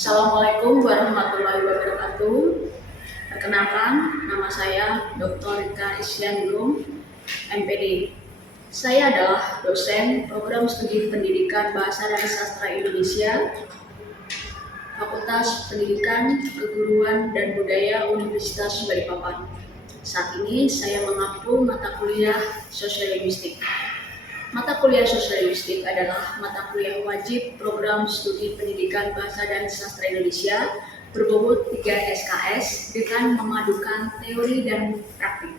Assalamualaikum warahmatullahi wabarakatuh. Perkenalkan, nama saya Dr. Rika Isyanulum, MPD. Saya adalah dosen program studi Pendidikan Bahasa dan Sastra Indonesia, Fakultas Pendidikan, Keguruan dan Budaya Universitas Balikpapan. Saat ini saya mengampu mata kuliah Sosial Linguistik. Mata kuliah Sosial Linguistik adalah mata kuliah wajib program studi Pendidikan Bahasa dan Sastra Indonesia berbobot 3 SKS dengan memadukan teori dan praktik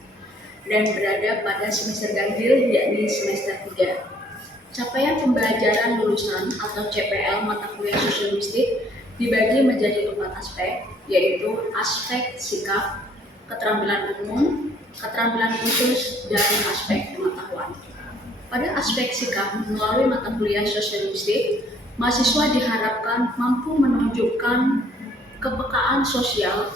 dan berada pada semester ganjil yakni semester 3. Capaian pembelajaran lulusan atau CPL mata kuliah Sosial Linguistik dibagi menjadi 4 aspek, yaitu aspek sikap, keterampilan umum, keterampilan khusus, dan aspek pengetahuan. Pada aspek sikap, melalui mata kuliah Sosial Linguistik, mahasiswa diharapkan mampu menunjukkan kepekaan sosial,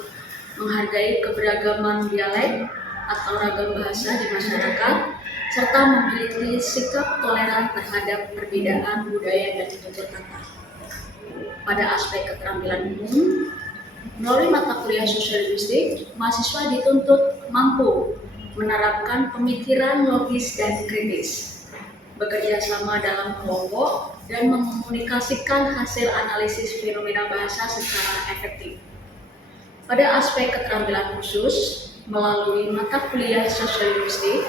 menghargai keberagaman dialek atau ragam bahasa di masyarakat, serta memiliki sikap toleran terhadap perbedaan budaya dan tutur kata. Pada aspek keterampilan umum, melalui mata kuliah Sosial Linguistik, mahasiswa dituntut mampu menerapkan pemikiran logis dan kritis, bekerja sama dalam kelompok, dan mengkomunikasikan hasil analisis fenomena bahasa secara efektif. Pada aspek keterampilan khusus, melalui mata kuliah Sosial Linguistik,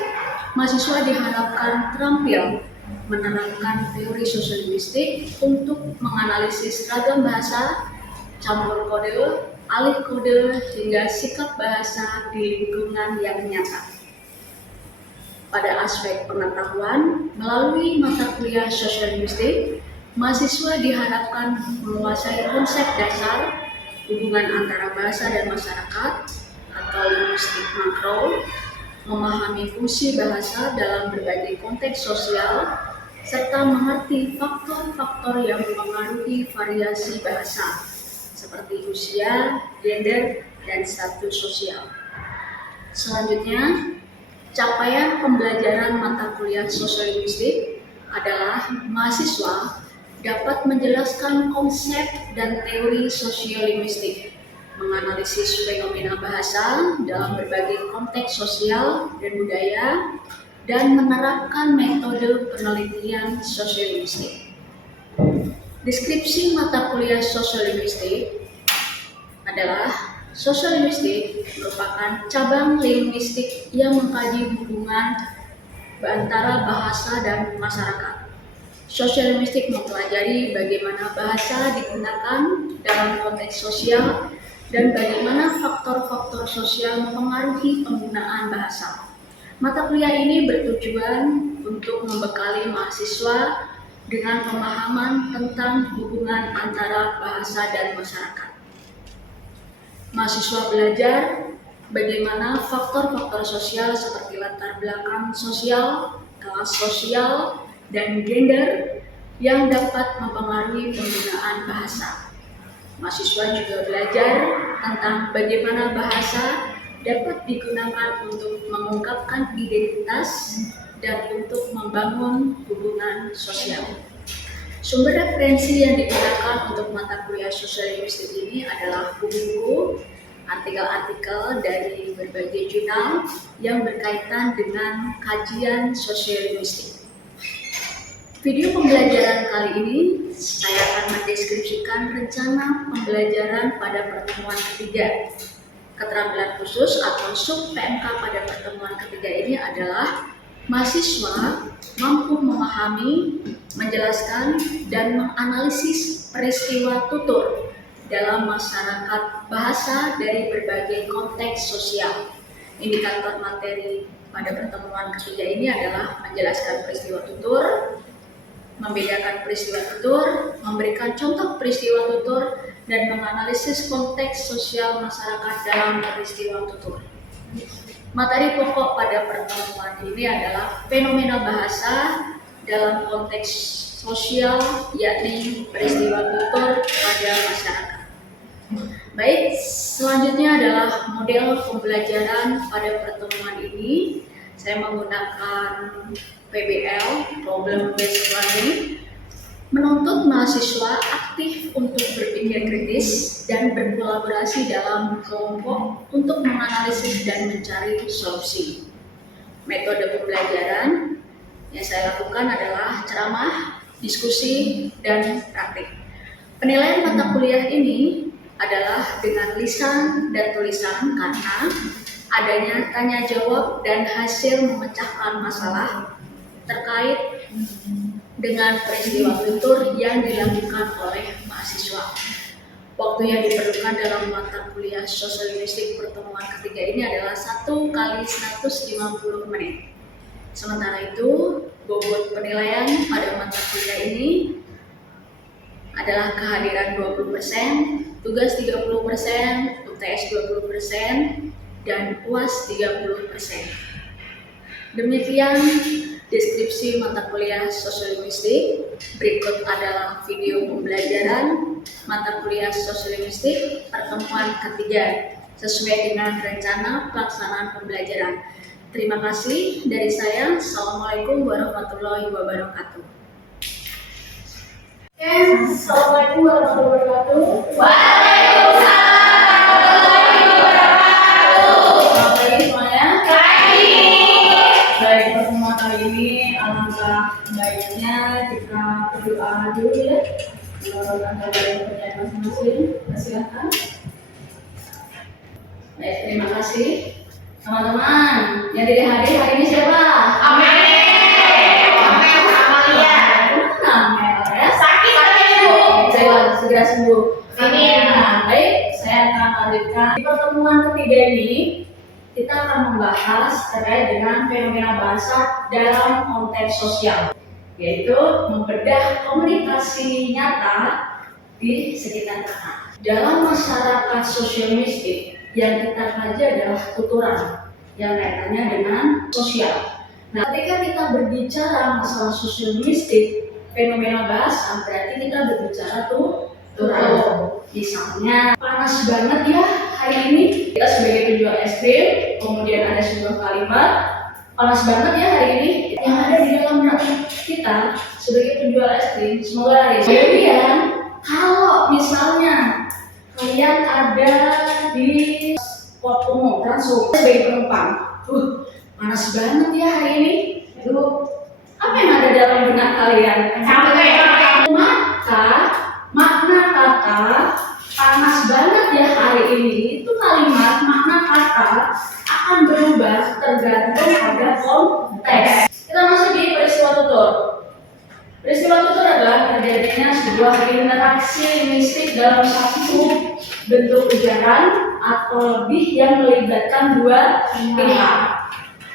mahasiswa diharapkan terampil menerapkan teori sosial linguistik untuk menganalisis ragam bahasa, campur kode, alih kode, hingga sikap bahasa di lingkungan yang nyata. Pada aspek pengetahuan, melalui mata kuliah Sosial Linguistik, mahasiswa diharapkan menguasai konsep dasar hubungan antara bahasa dan masyarakat atau linguistik makro, memahami fungsi bahasa dalam berbagai konteks sosial, serta mengerti faktor-faktor yang mempengaruhi variasi bahasa, seperti usia, gender, dan status sosial. Selanjutnya, capaian pembelajaran mata kuliah Sosial Linguistik adalah mahasiswa dapat menjelaskan konsep dan teori sosial linguistik, menganalisis fenomena bahasa dalam berbagai konteks sosial dan budaya, dan menerapkan metode penelitian sosial linguistik. Deskripsi mata kuliah Sosial Linguistik adalah Sosial linguistik merupakan cabang linguistik yang mengkaji hubungan antara bahasa dan masyarakat. Sosial linguistik mempelajari bagaimana bahasa digunakan dalam konteks sosial dan bagaimana faktor-faktor sosial mempengaruhi penggunaan bahasa. Mata kuliah ini bertujuan untuk membekali mahasiswa dengan pemahaman tentang hubungan antara bahasa dan masyarakat. Mahasiswa belajar bagaimana faktor-faktor sosial seperti latar belakang sosial, kelas sosial, dan gender yang dapat mempengaruhi penggunaan bahasa. Mahasiswa juga belajar tentang bagaimana bahasa dapat digunakan untuk mengungkapkan identitas dan untuk membangun hubungan sosial. Sumber referensi yang digunakan untuk mata kuliah Sosial Linguistik ini adalah buku-buku, artikel-artikel dari berbagai jurnal yang berkaitan dengan kajian sosial linguistik. Video pembelajaran kali ini saya akan mendeskripsikan rencana pembelajaran pada pertemuan ketiga. Keterampilan khusus atau sub PMK pada pertemuan ketiga ini adalah mahasiswa mampu memahami, menjelaskan, dan menganalisis peristiwa tutur dalam masyarakat bahasa dari berbagai konteks sosial. Indikator materi pada pertemuan ketiga ini adalah menjelaskan peristiwa tutur, membedakan peristiwa tutur, memberikan contoh peristiwa tutur, dan menganalisis konteks sosial masyarakat dalam peristiwa tutur. Materi pokok pada pertemuan ini adalah fenomena bahasa dalam konteks sosial, yakni peristiwa tutur pada masyarakat. Baik, selanjutnya adalah model pembelajaran pada pertemuan ini. Saya menggunakan PBL, Problem Based Learning, menuntut mahasiswa aktif untuk berpikir kritis dan berkolaborasi dalam kelompok untuk menganalisis dan mencari solusi. Metode pembelajaran yang saya lakukan adalah ceramah, diskusi, dan praktik. Penilaian mata kuliah ini adalah dengan lisan dan tulisan karena adanya tanya jawab dan hasil memecahkan masalah terkait dengan peristiwa tutur yang dilakukan oleh mahasiswa. Waktu yang diperlukan dalam mata kuliah sosial-linguistik pertemuan ketiga ini adalah 1 kali 150 menit. Sementara itu, bobot penilaian pada mata kuliah ini adalah kehadiran 20%, tugas 30%, UTS 20%, dan UAS 30%. Demikian deskripsi mata kuliah sosial-linguistik. Berikut adalah video pembelajaran mata kuliah sosial-linguistik pertemuan ketiga sesuai dengan rencana pelaksanaan pembelajaran. Terima kasih dari saya. Assalamualaikum warahmatullahi wabarakatuh. Assalamualaikum warahmatullahi wabarakatuh. Waalaikumsalam warahmatullahi wabarakatuh. Selamat pagi semuanya. Baik, pertemuan kali ini alangkah baiknya kita berdoa dulu ya. Menurut anda dari pertanyaan masing-masing, silakan. Baik, terima kasih. Teman-teman, yang tidak hadir hari ini siapa? Amin. Segera sembuh. Amin. Baik, saya akan lanjutkan. Di pertemuan ketiga ini, kita akan membahas terkait dengan fenomena bahasa dalam konteks sosial, yaitu membedah komunikasi nyata di sekitar kita. Dalam masyarakat sosial-linguistik, yang kita kaji adalah tuturan yang kaitannya dengan sosial. Nah, ketika kita berbicara masalah sosial-linguistik, fenomena bahasa, berarti kita berbicara tuturan. Misalnya, panas banget ya hari ini, kita sebagai penjual es krim, kemudian ada sebuah kalimat, panas banget ya hari ini, yang ada di dalam hati kita sebagai penjual es krim, semoga hari ini. Kemudian, kalau misalnya kalian ada di spot umum, transfer sebagai penumpang, panas banget ya hari ini, apa yang ada dalam benak kalian? Maka makna kata panas banget ya hari ini itu kalimat makna kata akan berubah tergantung pada konteks. Kita masuk di peristiwa tutur. Peristiwa tutur adalah terjadinya sebuah interaksi linguistik dalam satu bentuk ujaran atau lebih yang melibatkan dua pihak.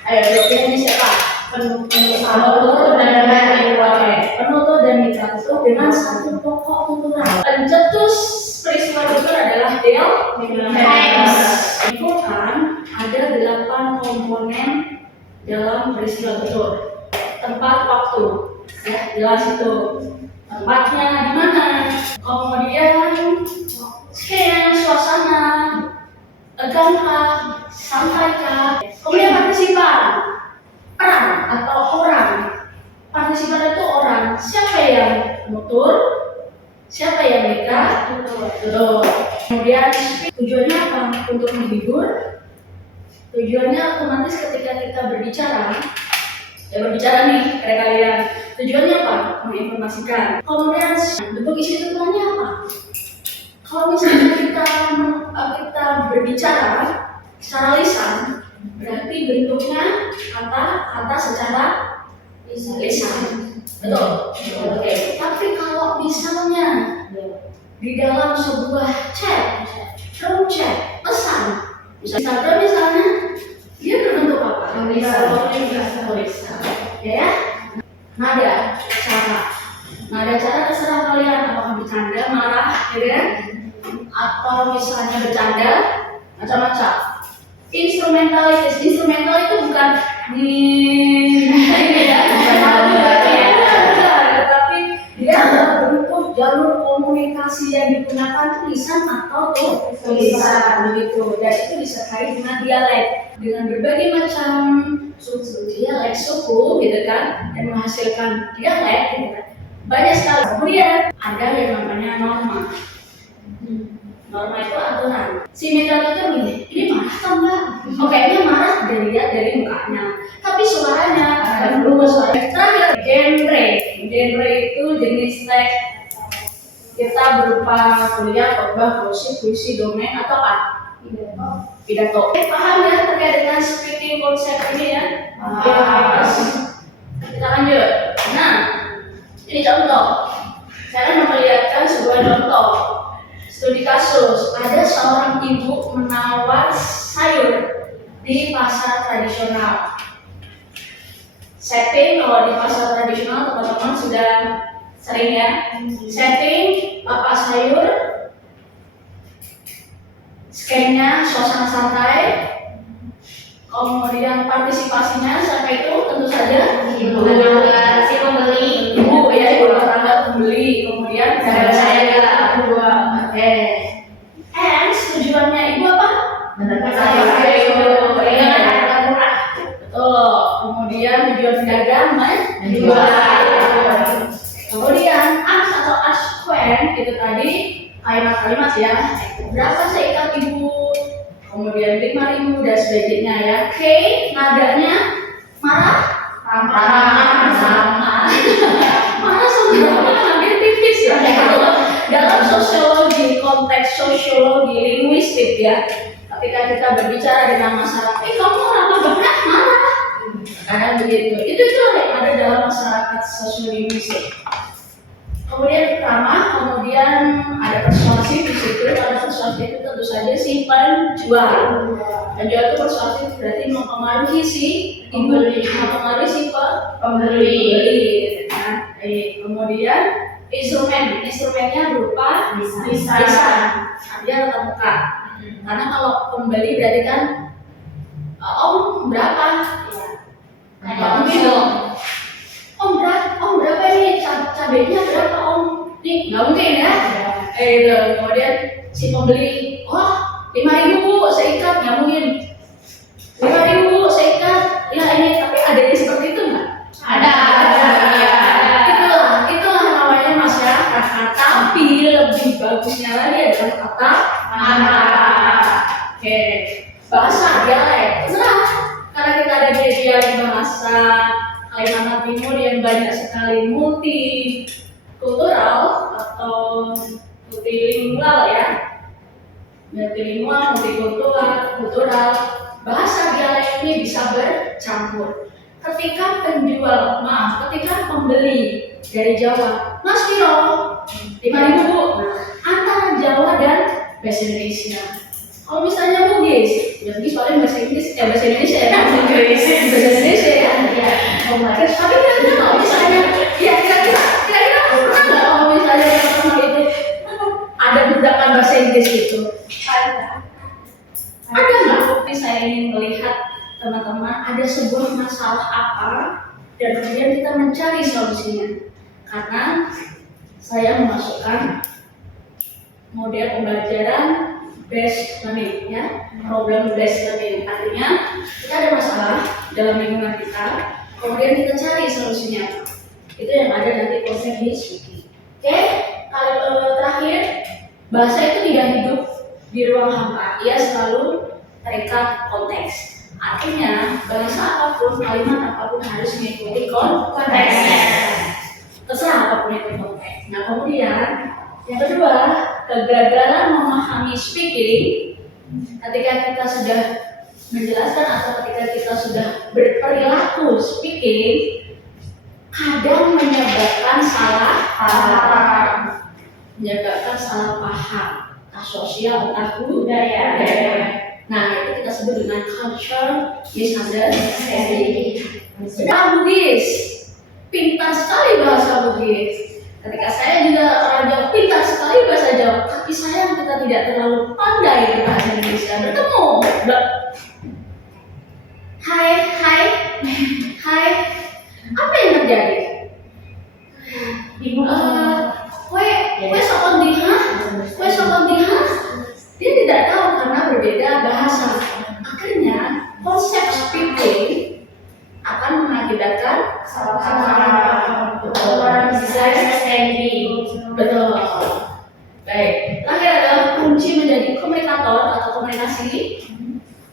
Ayo, dua pihak ini siapa? Penutur dan mitra. Penutur dan mitra itu dengan satu pokok tuturan. Pencetus peristiwa tutur adalah Infokan ada 8 komponen dalam peristiwa tutur. Tempat, waktu, ya jelas itu. Tempatnya di mana? Kemudian skena, suasana, tegangkah, santainkah. Kemudian partisipan, peran atau orang. Partisipan itu orang. Siapa yang nutur? Siapa yang mitra? Tutur. Kemudian tujuannya apa? Untuk menghibur. Tujuannya otomatis ketika kita berbicara, nih kepada kalian. Tujuannya apa? Menginformasikan. Kemudian bentuk isi tuturannya apa? Kalau misalnya kita berbicara secara lisan, berarti bentuknya kata secara lisan. Betul. Oke. Tapi kalau misalnya di dalam sebuah chat, pesan, Instagram misalnya, dia berbentuk apa? Tulisan. Ya. Nada cara terserah kalian, apakah bercanda, marah, ya, atau misalnya bercanda, macam-macam. Instrumental itu bukan di tapi dia adalah bentuk jalur komunikasi yang digunakan tulisan atau tulisan begitu, dan itu disertai dengan dialek, dengan berbagai macam dialek suku gitu kan, dan menghasilkan dialek gitu kan. banyak sekali. Kemudian ada yang namanya norma. Norma itu aturan. Si metode itu ini marah kan mbak? Oh kayaknya marah dilihat dari mukanya. Tapi suaranya ada berubah suara. Terakhir genre. Genre itu jenis teks kita berupa kuliah, khotbah, gosip, puisi, dongeng atau apa? Pidato. Paham ya terkait dengan speaking konsep ini ya? Kita lanjut. Nah, ini contoh. Saya memperlihatkan sebuah contoh. Studi kasus, ada seorang ibu menawar sayur di pasar tradisional. Setting kalau di pasar tradisional teman-teman sudah sering ya. Setting bapak sayur, scan-nya suasana santai, kemudian partisipasinya sampai itu tentu saja si pembeli, ibu ya ibu tetangga pembeli, kemudian saya berdua. Oke. And tujuannya ibu apa? sayur, harga murah, Betul. Kemudian tujuan pedagang menjual. Kemudian as atau as when itu tadi kalimat-kalimat ya. Berapa seikat ibu? Kemudian 5.000 dan sebagainya ya. K nadanya marah, sama. Marah sebenarnya hampir tipis ya. Dalam sosiologi, konteks sosiologi linguistik ya. Ketika kita berbicara dengan masyarakat, kamu kenapa berat marah? Kadang begitu. Itu yang ada dalam masyarakat sosiolinguistik. Kemudian ramah, kemudian ada persuasif di situ. Ada persuasif itu tentu saja si penjual. Penjual itu persuasif berarti mempengaruhi si pembeli, mempengaruhi si pembeli. Gitu kan? Kemudian instrumennya berupa lisan, artinya tatap muka. Karena kalau pembeli berarti kan om berapa? Nggak Mungkin om berapa ini cabenya berapa om? Nih nggak mungkin ya. Gitu. Kemudian si pembeli, 5.000 bu seikat, nggak mungkin. 5.000 bu seikat, ya ini tapi ada yang seperti itu nggak? Ada. Itulah namanya masyarakat. Tapi lebih bagusnya lagi adalah kata Oke, bahasa dialek. Terserah. Karena kita ada media bahasa Kalimantan Timur yang banyak sekali multikultural atau multilingual ya. Multilingual, multikultural. Bahasa dialek ini bisa bercampur. Ketika pembeli dari Jawa, Mas Piro, 5.000 bu, antara Jawa dan bahasa Indonesia. Kalau misalnya Bugis, Bugis paling bahasa Inggris, bahasa Indonesia ya, bahasa Indonesia ya. Tapi kalau misalnya, ya kira-kira pernah nggak kalau misalnya teman-teman itu ada beberapa bahasa Inggris itu? Ada nggak? Saya ingin melihat teman-teman ada sebuah masalah apa dan kemudian kita mencari solusinya. Karena saya memasukkan model pembelajaran based learning ya, problem based learning. Artinya kita ada masalah dalam lingkungan kita, kemudian kita cari solusinya. Itu yang ada nanti konsep di speaking. Oke, terakhir bahasa itu tidak hidup di ruang hampa, ia selalu terikat konteks. Artinya bahasa apapun, kalimat apapun harus mengikuti konteksnya. Terserah apapun itu konteks. Nah kemudian yang kedua, kegagalan memahami speaking ketika kita sudah menjelaskan atau ketika kita sudah berperilaku speaking kadang menyebabkan salah paham, entah sosial, entah budaya. Nah itu kita sebut dengan culture misunderstanding. Bugis, pintar sekali bahasa Bugis. Ketika saya juga orang Jawa, pintar sekali bahasa Jawa. Tapi sayang kita tidak terlalu pandai bahasa Indonesia. Bertemu, hai, apa yang terjadi? Ibu, kue sokon diha, dia tidak tahu karena berbeda bahasa. Akhirnya konsep speaking akan mengakibatkan salah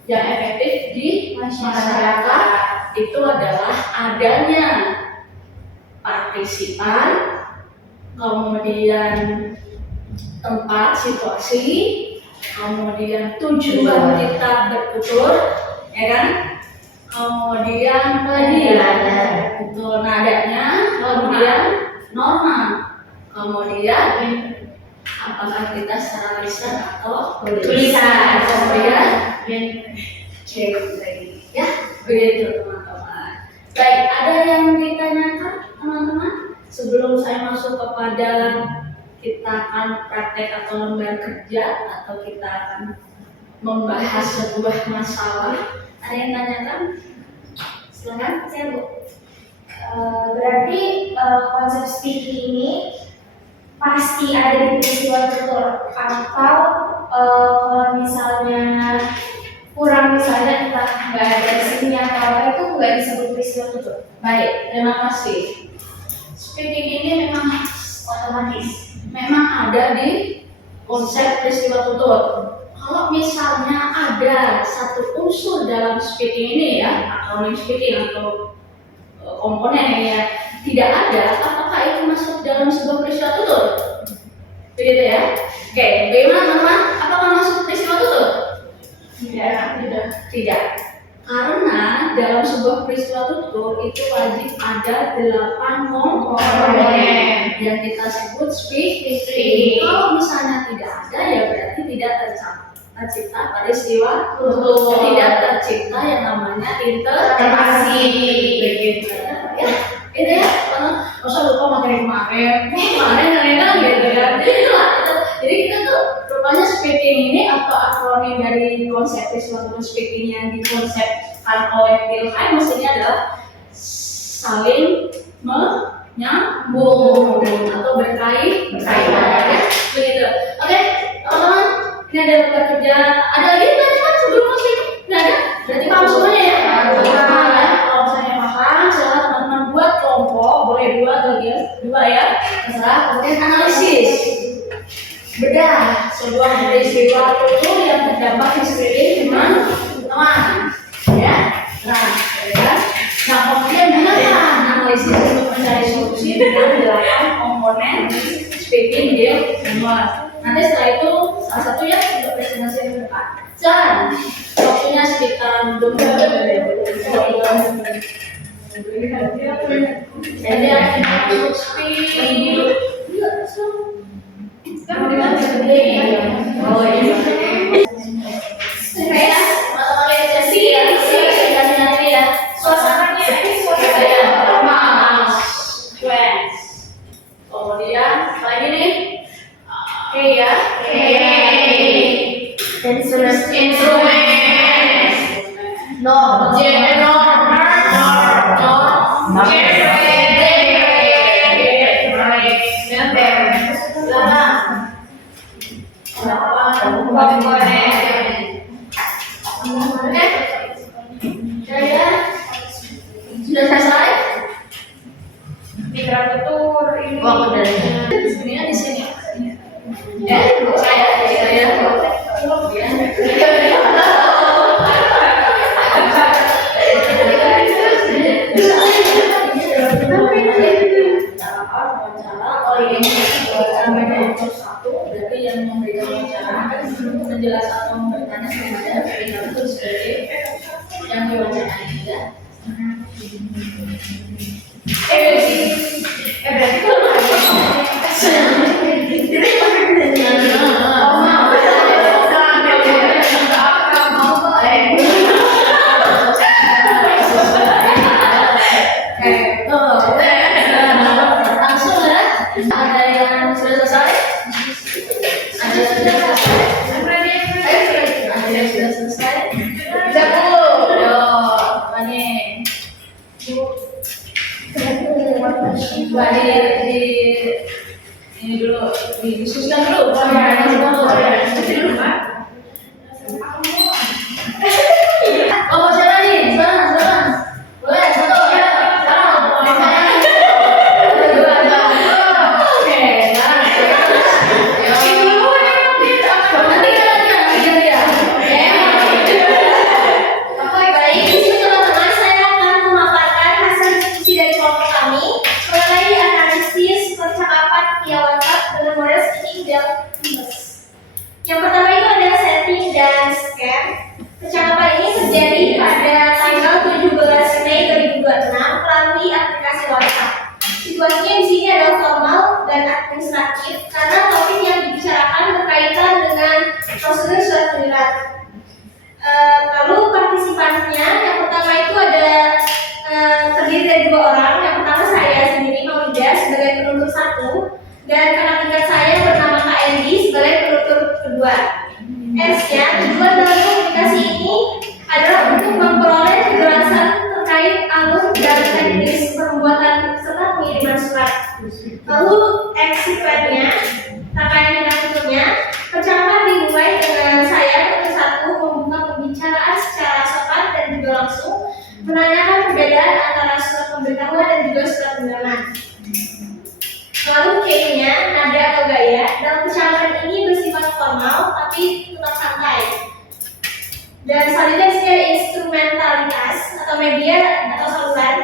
yang efektif di masyarakat itu adalah adanya partisipan, kemudian tempat, situasi, kemudian tujuan kita bertutur, ya kan? Kemudian betul nadanya, kemudian norma, kemudian apakah kita secara lisan atau Tulisan. kemudian ya begitu teman-teman. Baik, ada yang ditanyakan teman-teman sebelum saya masuk kepada kita akan praktek atau lembar kerja atau kita akan membahas sebuah masalah. Ada yang tanyakan? Silakan, saya Bu. Berarti konsep speaking ini pasti ada di peristiwa tutur, atau kalau misalnya kurang, misalnya entah nggak ada di sini atau apa, itu nggak disebut peristiwa tutur. Baik, terima kasih. Speaking ini memang Otomatis. memang ada di konsep peristiwa tutur. Kalau misalnya ada satu unsur dalam speaking ini ya, acronym speaking atau komponen ini ya tidak ada, apakah itu masuk dalam sebuah peristiwa tutur? Begitu ya? Oke, bagaimana teman? Apakah masuk peristiwa tutur? Tidak. Karena dalam sebuah peristiwa tutur itu wajib ada 8 komponen yang kita sebut speaking. Kalau misalnya tidak ada ya berarti tidak tercipta peristiwa tutur, tidak tercipta yang namanya interpretasi. Begitu ya. Itu ya, masa lupa materi kemarin gitu ya. Jadi kita tuh rupanya speaking ini atau akronim dari konsep peristiwa tutur speaking yang dikonsepkan oleh Wilhelm mestinya adalah saling menyambung atau berkaitan ya. Begitu. Oke, teman-teman, ini ada lembar kerja. Ada lagi kan sebelum masuk ini? Nggak ada? Berarti paham semuanya ya? Paham ya? Kalau misalnya paham, silakan teman-teman buat kelompok, boleh 2 atau 2 ya, terserah. Kemudian analisis, bedah sebuah peristiwa tutur yang terdampak di sekeliling teman-teman, ya. Nah, kemudian gunakan analisis untuk mencari solusi dengan 8 komponen speaking dia semua. Nanti setelah itu salah satu ya untuk presentasi yang depan. Dan waktunya sekitar 2 menit. Jadi akan masuk speaking. Oh iya. Saya matematika sesi ya, kasih nanti ya. Suasananya ini suasana normal. Kemudian lagi nih. Oke ya. Instrumen. No. Sudah selesai? Mitra tutur ini. Sebenarnya di sini. Ya, saya. Berarti yang memberikan wawancara menjelaskan atau bertanya kepada pihak itu sebagai yang diwawancarai ya. Berarti kalau langsung ya. Ada yang sudah selesai? Ada yang sudah selesai? Ada yang sudah selesai? Bisa dulu. Yo, ini. Ini dulu didiskusikan dulu. Oh, mau siapa nih? Silakan. Boleh, satu ya. Oke, nanti Yang pertama itu ada setting dan scam. Percakapan ini terjadi pada tanggal 17 Mei 2026 melalui aplikasi WhatsApp. Situasinya di sini adalah formal dan administratif karena topik yang dibicarakan berkaitan dengan prosedur surat menyurat. Lalu partisipannya yang pertama itu ada terdiri dari 2 orang. Yang pertama saya sendiri Maulida sebagai penutur 1 dan kakak tingkat saya bernama Kak Endi sebagai penutur kedua. S-nya tujuan dalam komunikasi ini adalah untuk memperoleh kejelasan terkait alur dan teknis pembuatan serta pengiriman surat. Lalu X-nya rangkaian tindak percakapan dimulai dengan saya penutur 1 membuka pembicaraan secara sopan dan juga langsung menanyakan perbedaan antara surat pemberitahuan dan juga surat undangan. Lalu K-nya nada atau gaya. Dalam percakapan ini bersifat formal tapi tetap santai. Dan selanjutnya secara instrumentalitas atau media atau saluran.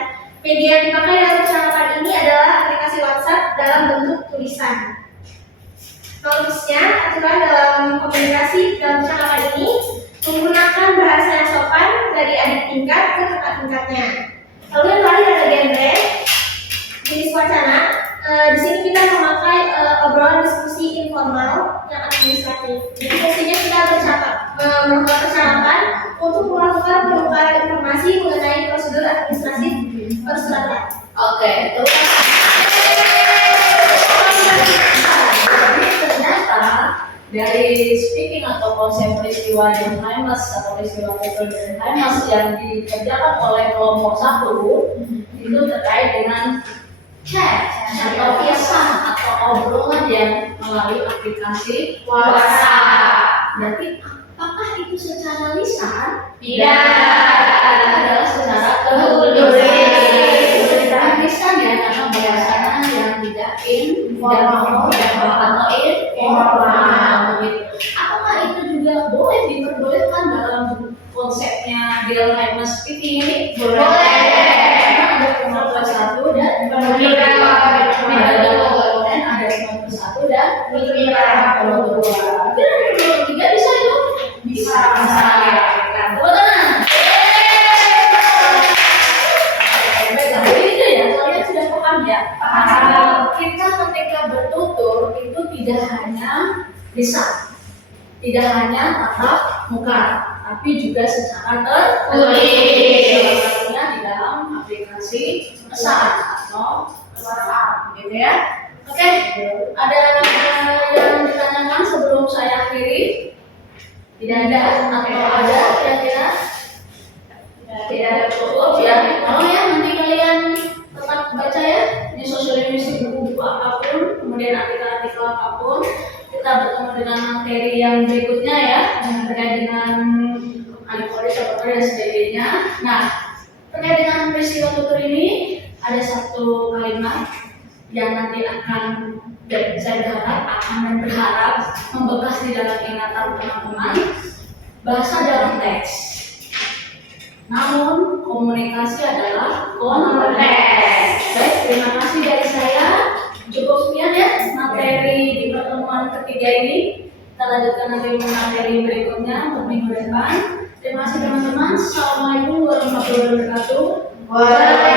Media yang dipakai dalam percakapan ini adalah aplikasi WhatsApp dalam bentuk tulisan. Knowledge-nya aturan dalam komunikasi dalam percakapan ini menggunakan bahasa yang sopan dari adik tingkat ke kakak tingkatnya. Lalu yang terakhir ada genre, jenis wacana. Di sini kita memakai obrolan diskusi informal yang administratif. Jadi fungsinya kita melakukan percakapan untuk melakukan penukaran informasi mengenai prosedur administratif persuratan. Oke, terus ternyata dari speaking atau konsep peristiwa Denheimas atau peristiwa Google Denheimas yang dikerjakan oleh kelompok 1 itu terkait dengan chat atau pesan atau obrolan yang melalui aplikasi WhatsApp. Berarti apakah itu secara lisan? Tidak. Adalah secara tertulis. Lisan ya, karena bahasanya yang tidak informal atau informal begitu. Apakah itu juga boleh diperbolehkan dalam konsepnya Denheimas speaking ini? Boleh. Ada kemampuan 1 dan ada 1 dan penutur 2. Tapi dari penutur 3 bisa itu? Bisa ya. Betul. Jadi itu ya, kalian sudah paham ya? Paham. Kita ketika bertutur itu tidak hanya lisan, tidak hanya tatap muka, tapi juga secara tertulis. Salah satunya di dalam aplikasi pesan atau WhatsApp, gitu ya. Oke, ada yang ditanyakan sebelum saya akhiri? Tidak ada atau ada kira-kira? Tidak ada cukup ya. Kalau ya nanti kalian tetap baca ya. Ini sosial linguistik buku-buku apapun, kemudian artikel-artikel apapun. Kita bertemu dengan materi yang berikutnya ya, terkait dengan alipolis, dan sebagainya. Nah, terkait dengan peristiwa tutur ini ada satu kalimat yang nanti akan saya berharap membekas di dalam ingatan teman-teman. Bahasa dalam teks, namun komunikasi adalah konteks. Baik, terima kasih dari saya. Cukup sekian ya materi di pertemuan ketiga ini. Kita lanjutkan nanti materi berikutnya untuk minggu depan. Terima kasih teman-teman. Assalamualaikum warahmatullahi wabarakatuh.